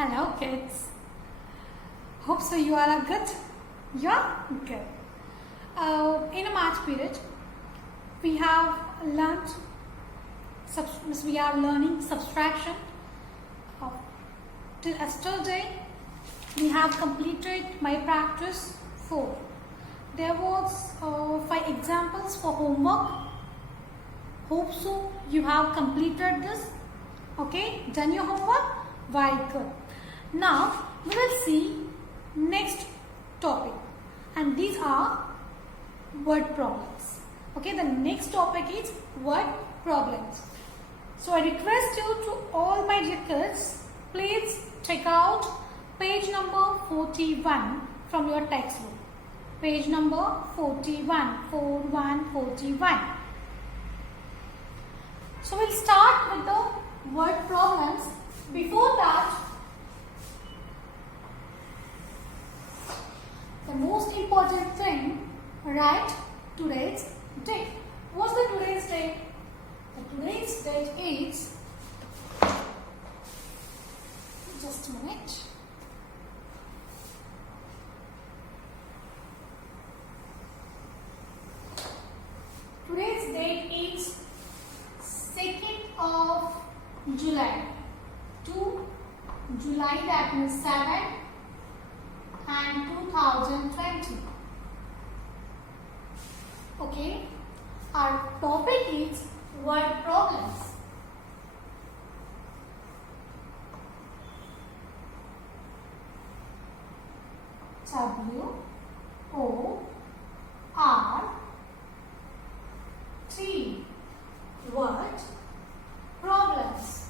Hello kids. Hope so you all are good. Yeah? Good. In a math period, we have learned, we are learning subtraction. Till yesterday, we have completed my practice 4. There was 5 examples for homework. Hope so you have completed this. Okay, done your homework? Very good. Now we will see next topic, and these are word problems. Okay, the next topic is word problems. So I request you to all my dear kids, please check out page number 41 from your textbook. Page number 41. So we'll start with the word problems. Before that, the most important thing, write today's date. What's the today's date? The today's date is, just a minute. Today's date is 2nd of July. 2 July, that means 7 and 2020. Okay, our topic is word problems. WORD word problems.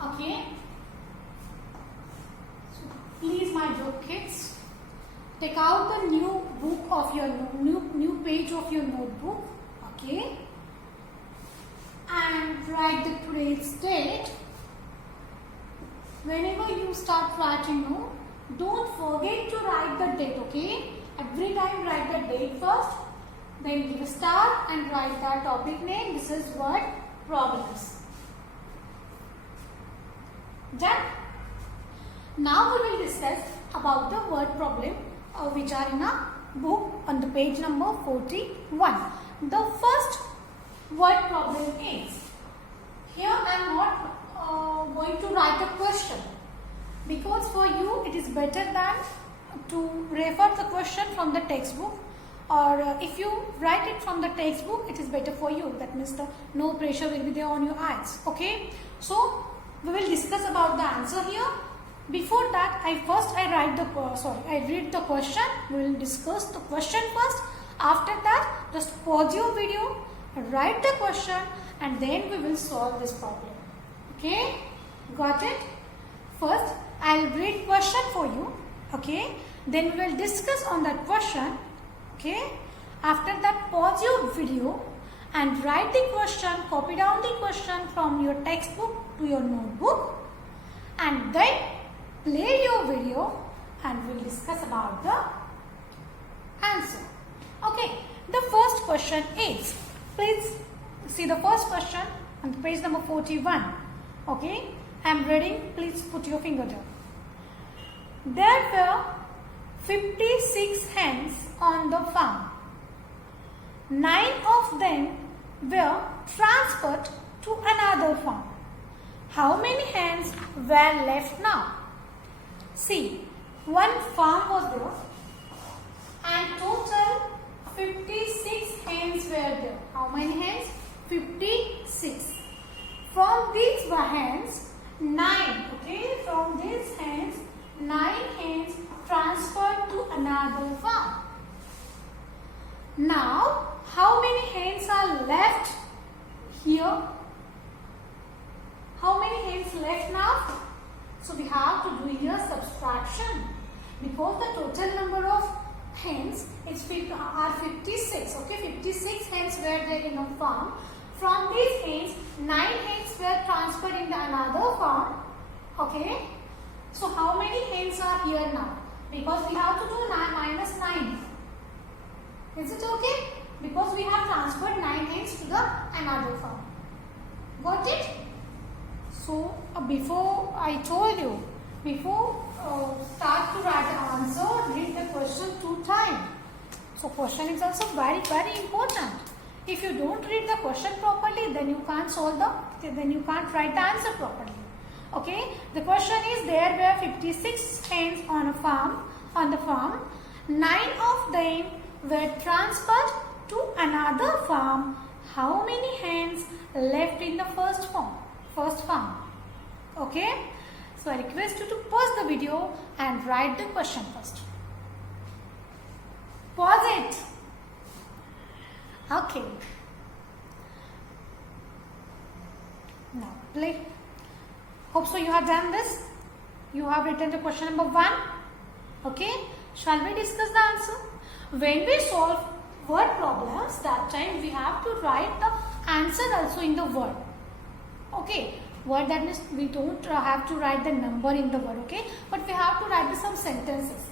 Okay, so please my dear kids, take out the new book of your new page of your notebook. Okay, and write the today's date. Whenever you start writing, don't forget to write the date. Okay, every time write the date first, then give a star and write the topic name. This is word problems. Done. Now we will discuss about the word problem which are in a book on the page number 41. The first word problem is, here I am not going to write a question, because for you it is better than to refer the question from the textbook, or if you write it from the textbook, it is better for you. That means no pressure will be there on your eyes. Okay, so we will discuss about the answer here. Before that, I read the question. We will discuss the question first. After that, just pause your video, write the question, and then we will solve this problem. Okay, got it? First, I will read question for you. Okay, then we will discuss on that question. Okay, after that, pause your video and write the question, copy down the question from your textbook to your notebook, and then play your video and we'll discuss about the answer. Okay, the first question is, please see the first question on page number 41. Okay, I am reading, please put your finger down. There were 56 hens on the farm. 9 of them were transferred to another farm. How many hens were left now? See, one farm was there and total 56 hens were there. How many hens? 56. From these hens, 9. Okay, from these hens, 9 hens transferred to another farm. Now, how many hens are left here? How many hens left now? So we have to do here subtraction, because the total number of hens are 56. Okay, 56 hens were there in a farm. From these hens, 9 hens were transferred in the another farm. Okay, So how many hens are here now? Because we have to do minus 9. Is it okay? Because we have transferred 9 hens to the another farm. Got it? So before I told you, before start to write the answer, read the question 2 times. So question is also very important. If you don't read the question properly, then you can't write the answer properly. Okay? The question is, there were 56 hens on the farm. 9 of them were transferred to another farm. How many hens left in the first farm? Okay? So I request you to pause the video and write the question first. Pause it. Okay. Now play. Hope so you have done this. You have written the question number 1. Okay. Shall we discuss the answer? When we solve word problems, that time we have to write the answer also in the word. Okay. Word, that means we don't have to write the number in the word. Okay. But we have to write some sentences.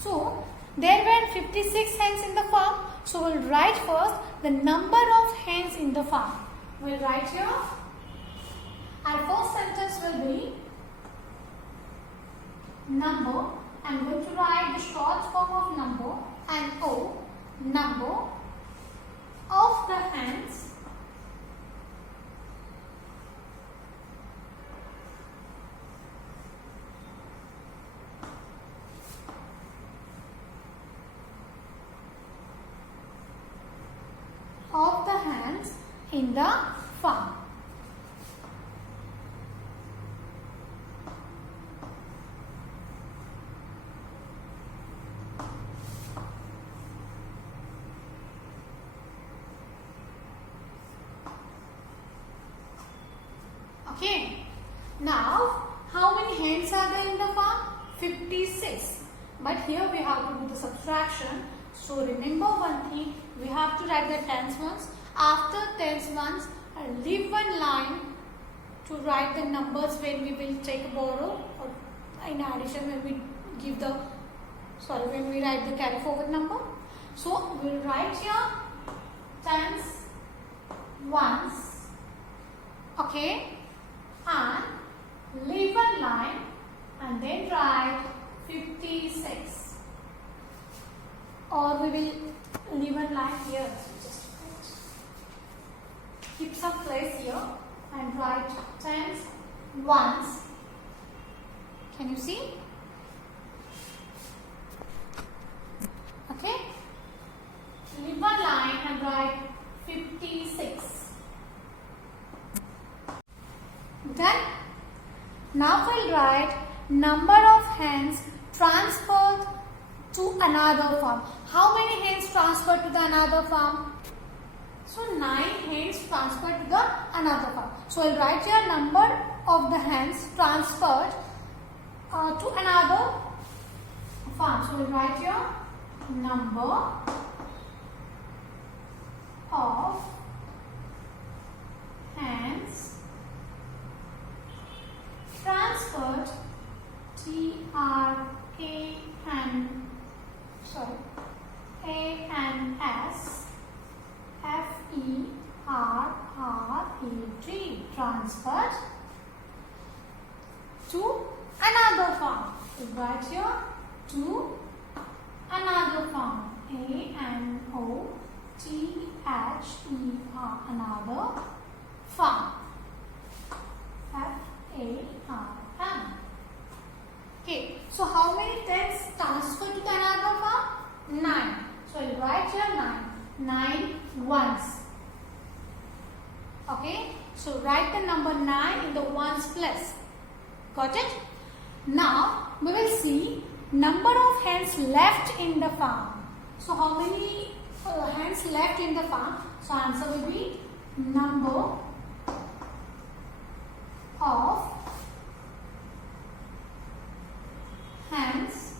So there were 56 hens in the farm. So we'll write first the number of hens in the farm. We'll write here. Our first sentence will be number. I'm going to write the short form of number and O. Number of the hens in the farm. Okay. Now, how many hens are there in the farm? 56. But here we have to do the subtraction. So remember one thing, we have to write the tens ones. After tens ones, leave one line to write the numbers when we will take a borrow, or in addition when we give the, when we write the carry forward number. So we will write here tens ones, okay, and leave one line and then write 56, or we will leave one line here. So just keep some place here and write tens ones. Can you see? Okay. Leave one line and write 56. Done. Now we'll write number of hens transferred to another farm. How many hens transferred to the another farm? So 9 hens transferred to the another farm. So I'll write here number of the hens transferred to another farm. So we'll write here number of hens transferred, A-N-S-F-E-R-R-E-D, transferred to another farm. So write here to another farm. A-N-O-T-H-E-R, another farm. F-A-R-M. Okay, so how many tens transferred to the another farm? 9. So I'll write here 9. 9 ones. Okay, so write the number 9 in the ones place. Got it? Now we will see number of hens left in the farm. So how many hens left in the farm? So answer will be number of hens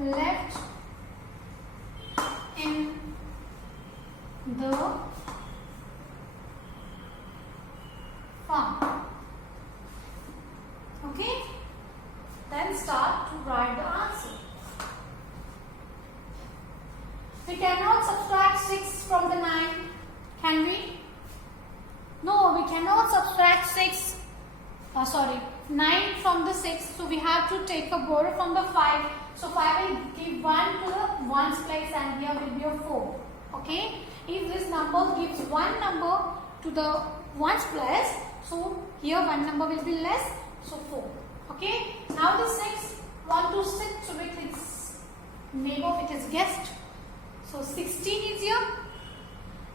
left in the farm. Okay. Then start to write the answer. We cannot subtract 6 from the 9. Can we? No, we cannot subtract 9 from the 6. So we have to take a borrow from the 5. So 5 will give 1 to the 1's place and here will be a 4. Okay? If this number gives 1 number to the 1's place, so here 1 number will be less, so 4. Okay? Now the 6 want to sit with its neighbor, with its guest. So 16 is here.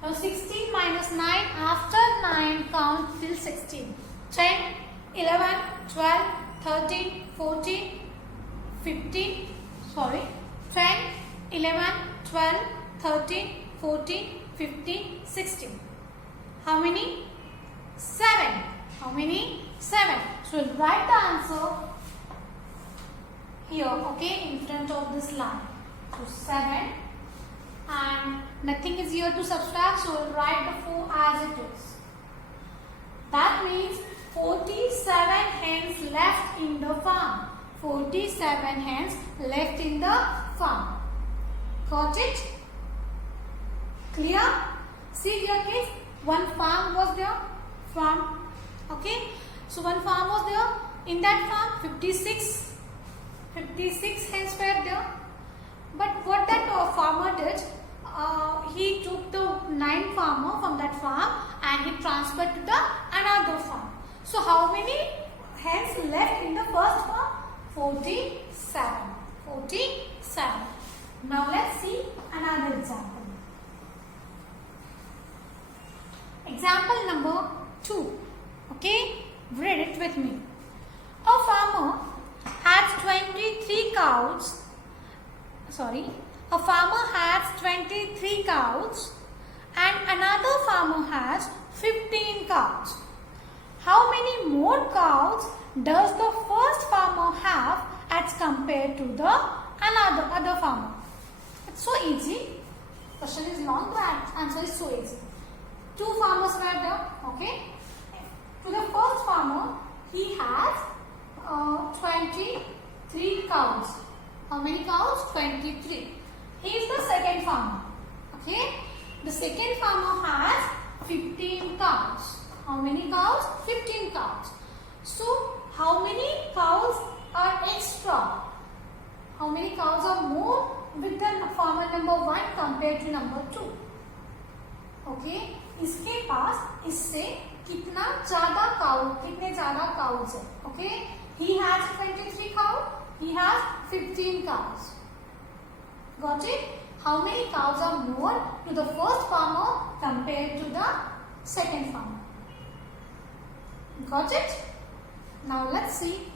Now 16 minus 9, after 9 count till 16. 10, 11, 12, 13, 14, 15, 10, 11, 12, 13, 14, 15, 16. How many? 7. How many? 7. So we'll write the answer here, okay, in front of this line. So 7. And nothing is here to subtract, so we'll write the 4 as it is. That means 47 hens left in the farm. 47 hens left in the farm. Got it? Clear? See here kids, one farm was there. Farm. Okay? So one farm was there. In that farm 56 hens were there. But what that farmer did, he took the 9 farmer from that farm and he transferred to the another farm. So how many hens left in the first farm? 47. 47. Now let's see another example. Example number 2. Okay, read it with me. A farmer has 23 cows. A farmer has 23 cows and another farmer has 15 cows. How many more cows does the first farmer have as compared to the other farmer? It's so easy. Question is long, but answer is so easy. 2 farmers were there. Okay. To the first farmer, he has 23 cows. How many cows? 23. He is the second farmer. Okay. The second farmer has 15 cows. How many cows? 15 cows. So, how many cows are extra? How many cows are more with the farmer number 1 compared to number 2? Okay. इसके पास इससे कितने ज्यादा cows है? Okay. He has 23 cows. He has 15 cows. Got it? How many cows are more to the first farmer compared to the second farmer? Got it? Now let's see.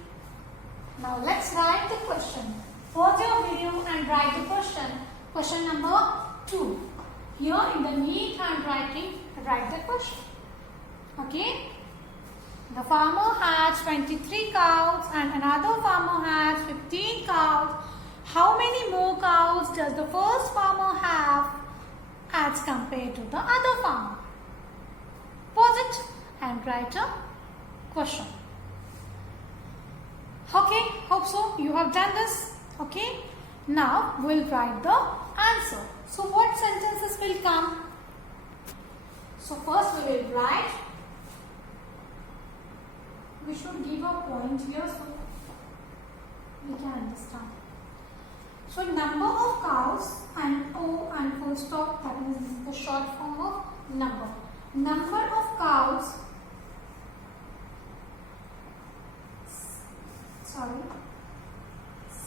Now let's write the question. Pause your video and write the question. Question number 2. Here in the neat handwriting, write the question. Okay? The farmer has 23 cows and another farmer has 15 cows. How many more cows does the first farmer have as compared to the other farmer? Pause it and write a question. Okay, hope so you have done this. Okay, now we'll write the answer. So what sentences will come? So first we will write. We should give a point here so we can understand. So number of cows and O and full stop, that is the short form of number. Number of cows,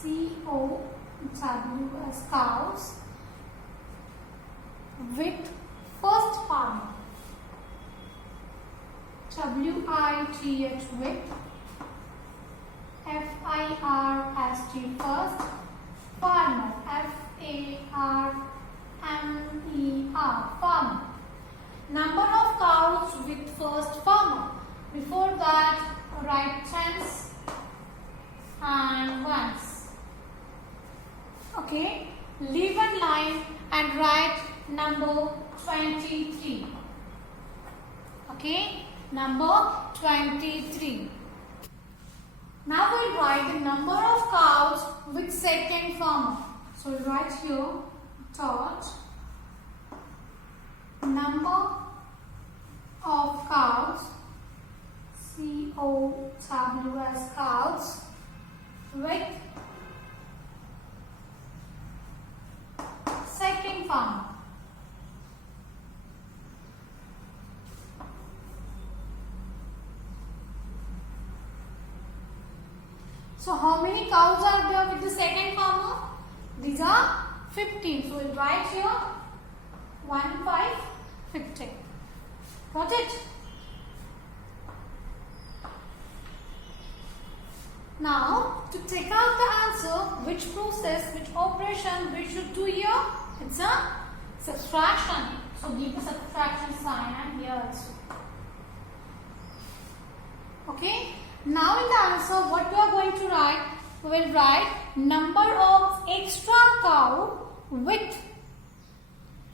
C-O-W-S, cows, with first farmer, W-I-T-H, with, F-I-R-S-T, first, farmer, F-A-R-M-E-R, farmer. Number of cows with first farmer. Before that, write tens and ones. Okay, leave one line and write number 23. Okay, number 23. Now we will will write the number of cows with second farmer. So we'll write here dot number of cows, COWS cows with second farmer. So how many cows are there with the second farmer? These are 15. So we'll write here 1, 5, 15. Got it? Now to take out the answer, which process, which operation we should do here? It's a subtraction. So give the subtraction sign and here also. Okay. Now in the answer, what we are going to write? We will write number of extra cow with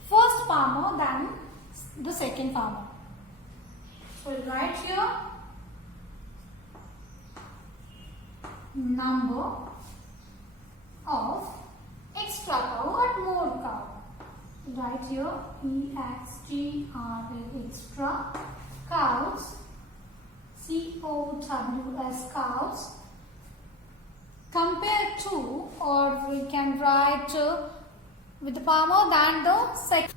first farmer than the second farmer. So we will write here number of extra cow or more cow. Write here extra cows, COWS cows, compared to, or we can write with the farmer than the second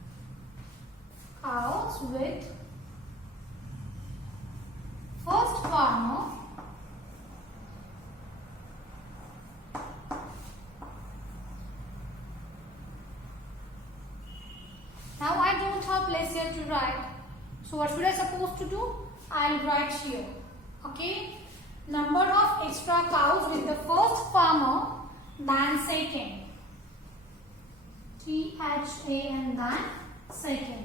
cows with first farmer Now I don't have place here to write. So what should I supposed to do? I'll write here. Okay. Number of extra cows with the first farmer than second. THAN than second.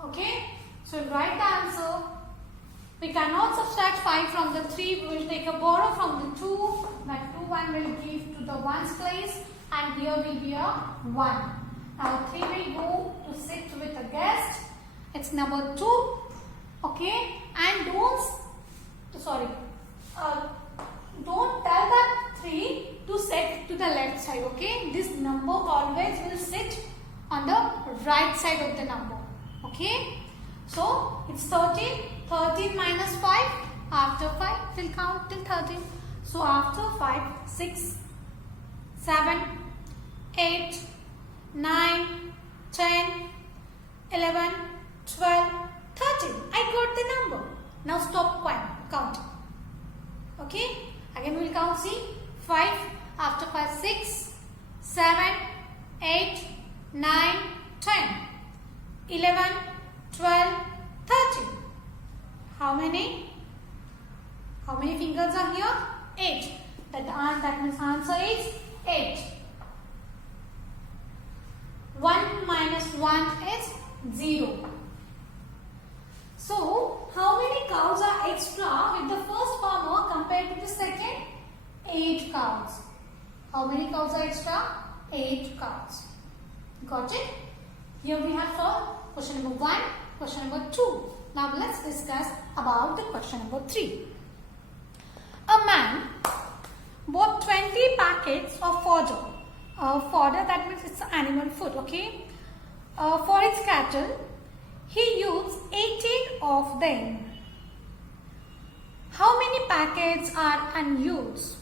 Okay. So write the answer. We cannot subtract 5 from the 3. We will take a borrow from the 2. That 2 1 will give to the 1's place, and here will be a 1. Now 3 will go to sit with a guest. It's number 2. Okay, and don't tell that 3 to set to the left side. Okay, this number always will sit on the right side of the number. Okay, so it's 13. 13 minus 5. After 5 we'll count till 13. So after 5, 6, 7, 8, 9, 10, 11, 12, 13. I got the number. Now stop counting. Okay. Again we'll count. See. 5. After 5, 6, 7, 8, 9, 10, 11, 12, 13. How many? How many fingers are here? 8. That means answer is 8. 1 minus 1 is 0. So, how many cows are extra with the first farmer compared to the second? 8 cows. How many cows are extra? 8 cows. Got it? Here we have solved question number 1, question number 2. Now let's discuss about the question number 3. A man bought 20 packets of fodder. Fodder, that means it's animal food, okay? For his cattle, he used 18 of them. How many packets are unused?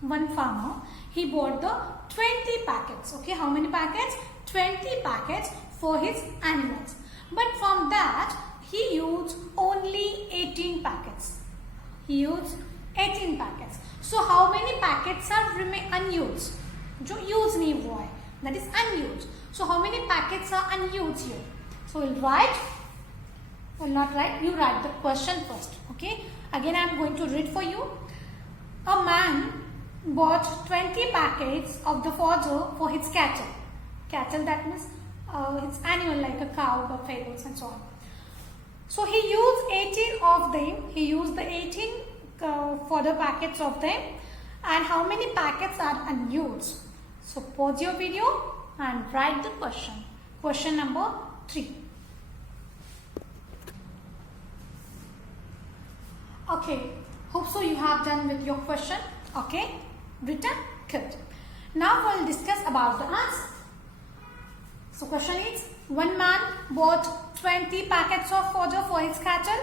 One farmer, he bought the 20 packets. Okay, how many packets? 20 packets for his animals. But from that, he used only 18 packets. He used 18 packets. So how many packets are unused? जो use नहीं हुआ है, that is unused. So how many packets are unused here? So we'll write, will not write, you write the question first. Okay. Again I am going to read for you. A man bought 20 packets of the fodder for his cattle. Cattle, that means it's animal like a cow, buffaloes and so on. So he used 18 of them. He used the 18 fodder packets of them. And how many packets are unused? So pause your video and write the question. Question number 3. Okay, hope so you have done with your question. Okay, written, good. Now we'll discuss about the answer. So question is, one man bought 20 packets of fodder for his cattle.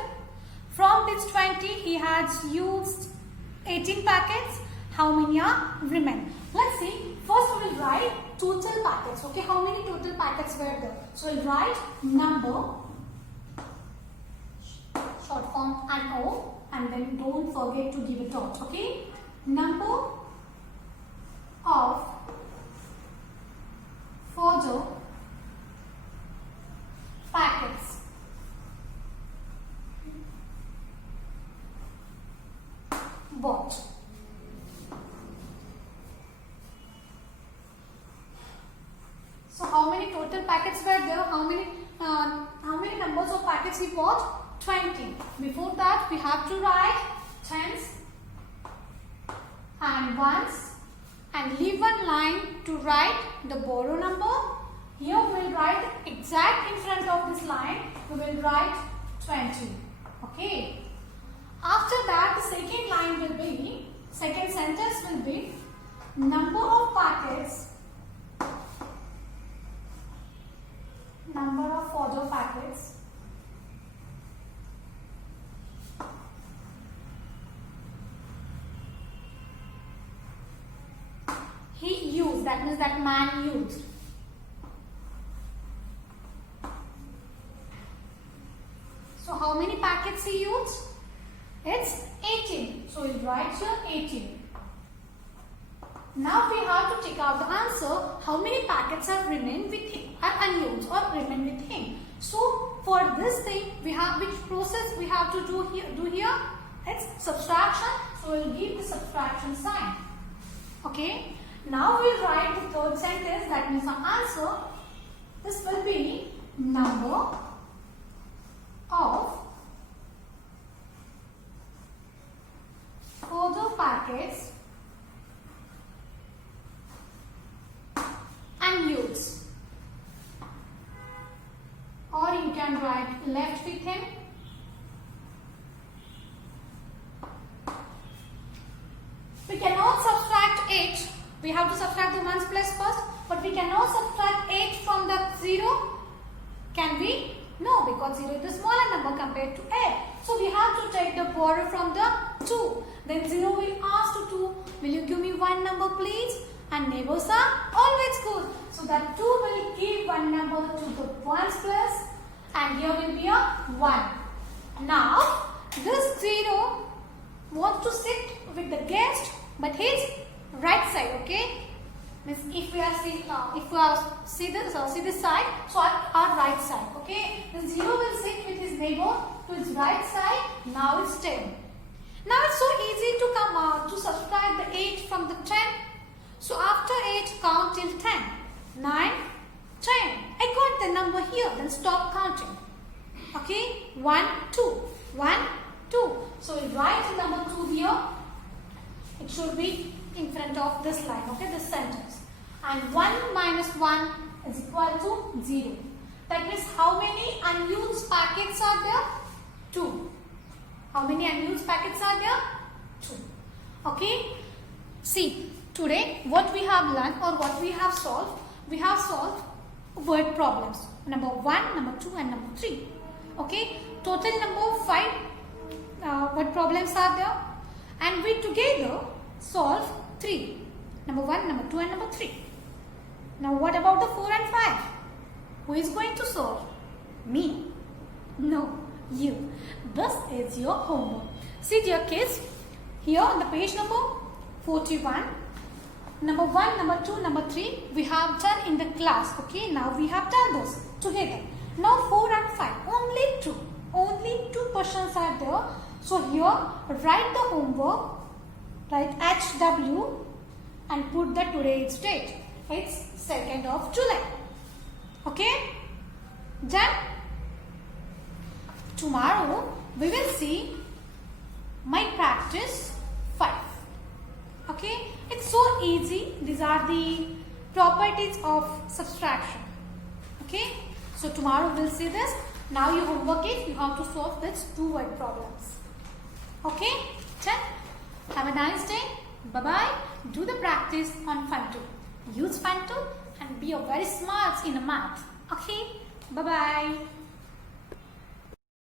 From these 20, he has used 18 packets. How many are remain? Let's see. First we will write total packets. Okay, how many total packets were there? So we'll write number, short form and O, and then don't forget to give a dot. Okay, number of fodder packets bought. So how many total packets were there? How many numbers of packets he bought? 20. Before that we have to write tens and ones and leave one line to write the borrow number. Here we will write exact in front of this line. We will write 20. Okay. After that the second line will be, second sentence will be number of packets, number of fodder packets he used, that means that man used. So how many packets he used? It's 18. So we'll write here 18. Now we have to take out the answer. How many packets have remained with him, are unused or remain with him? So for this thing, we have which process we have to do here? It's subtraction. So we'll give the subtraction sign. Okay. Now we'll write the third sentence. That means the answer. This will be number of fodder packets unused, or you can write left with him. We cannot subtract 8. We have to subtract the ones place first, but we cannot subtract 8 from the 0. Can we? No, because 0 is the smaller number compared to 8. So we have to take the borrow from the 2. Then 0 will ask to 2. Will you give me one number please? And neighbors are always good. So that 2 will give one number to the ones place, and here will be a 1. Now this 0 wants to sit with the guest, but his right side. Okay. Means if we are see this side, so our right side. Okay. The 0 will sit with his neighbor to his right side. Now it's 10. Now it's so easy to come to subtract the 8 from the 10. So after 8, count till 10. 9, 10. I got the number here. Then stop counting. Okay. 1, 2. 1, 2. So we'll write the number 2 here. It should be in front of this line. Okay. This sentence. And 1 minus 1 is equal to 0. That means how many unused packets are there? 2. How many unused packets are there? 2. Okay. See. Today, what we have learned or what we have solved word problems. Number 1, number 2 and number 3. Okay. Total number of 5 word problems are there. And we together solve 3. Number 1, number 2 and number 3. Now what about the 4 and 5? Who is going to solve? Me? No, you. This is your homework. See dear kids, here on the page number 41, number 1, number 2, number 3, we have done in the class. Okay, now we have done this together. Now 4 and 5, only two questions are there. So here, write the homework, write HW and put the today's date. It's 2nd of July. Okay, done. Tomorrow we will see my practice 5. Okay, it's so easy. These are the properties of subtraction. Okay, so tomorrow we'll see this. Now your homework is you have to solve these 2 word problems. Okay? Then have a nice day. Bye-bye. Do the practice on fun tool. Use fun tool and be a very smart in a math. Okay? Bye-bye.